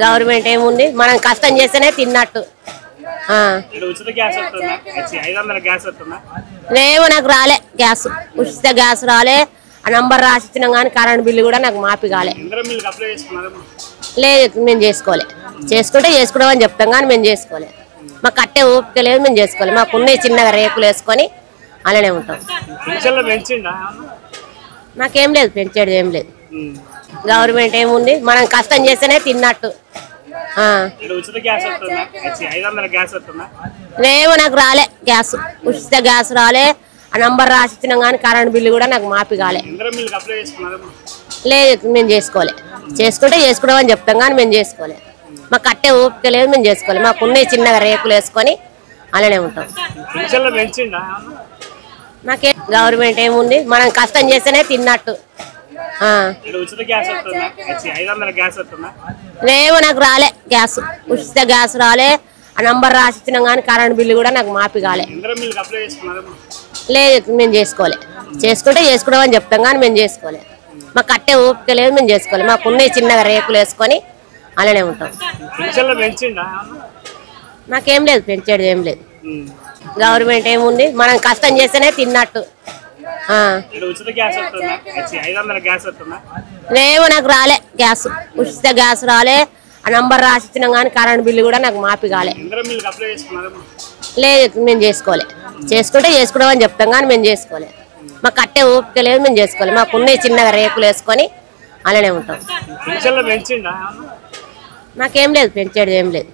Government ఏముంది మనం కష్టం చేస్తేనే తిన్నట్టు. లేవు నాకు రాలే గ్యాస్, ఉచిత గ్యాస్ రాలే. ఆ నంబర్ రాసిచ్చినాం కానీ కరెంట్ బిల్లు కూడా నాకు మాఫీ కాలే. లేదు మేము చేసుకోలే. చేసుకుంటే చేసుకున్నామని చెప్తాం కానీ మేము చేసుకోలే. మాకు కట్టే ఓపిక లేదు, మేము చేసుకోలేదు. మాకు ఉన్నాయి చిన్నగా రేకులు వేసుకొని అలానే ఉంటాం. నాకేం లేదు, పెంచేది ఏం లేదు. గవర్నమెంట్ ఏముంది మనం కష్టం చేస్తేనే తిన్నట్టు. లేవు నాకు రాలే గ్యాస్, ఉచిత గ్యాస్ రాలే. ఆ నంబర్ రాసిచ్చినాం కానీ కరెంట్ బిల్లు కూడా నాకు మాఫీ కాలే. లేదు మేము చేసుకోలే. చేసుకుంటే చేసుకున్నామని చెప్తాం కానీ మేము చేసుకోలే. మాకు కట్టే ఓపిక లేదు, మేము చేసుకోలే. మాకు ఉన్నాయి చిన్నగా రేకులు వేసుకొని అలానే ఉంటాం. నాకేం గవర్నమెంట్ ఏముంది మనం కష్టం చేస్తేనే తిన్నట్టు. లేవు నాకు రాలే గ్యాస్, ఉచిత గ్యాస్ రాలే. ఆ నంబర్ రాసిచ్చినాం కానీ కరెంట్ బిల్లు కూడా నాకు మాఫీ కాలే. లేదు మేము చేసుకోలే. చేసుకుంటే చేసుకున్నామని చెప్తాం కానీ మేము చేసుకోలే. మాకు కట్టే ఓపిక లేదు, మేము చేసుకోలే. మాకు ఉన్నాయి చిన్నగా రేకులు వేసుకొని అలానే ఉంటాం. నాకేం లేదు, పెంచేది ఏం లేదు. గవర్నమెంట్ ఏముంది మనం కష్టం చేస్తేనే తిన్నట్టు. లేవు నాకు రాలే గ్యాస్, ఉచిత గ్యాస్ రాలే. ఆ నంబర్ రాసిచ్చినాం కానీ కరెంట్ బిల్లు కూడా నాకు మాఫీ కాలే. లేదు మేము చేసుకోలే. చేసుకుంటే చేసుకున్నామని చెప్తాం కానీ మేము చేసుకోలే. మాకు కట్టే ఓపిక లేదు, మేము చేసుకోలే. మాకు ఉన్నాయి చిన్నగా రేకులు వేసుకొని అలానే ఉంటాం. నాకేం లేదు, పెంచేది ఏం లేదు.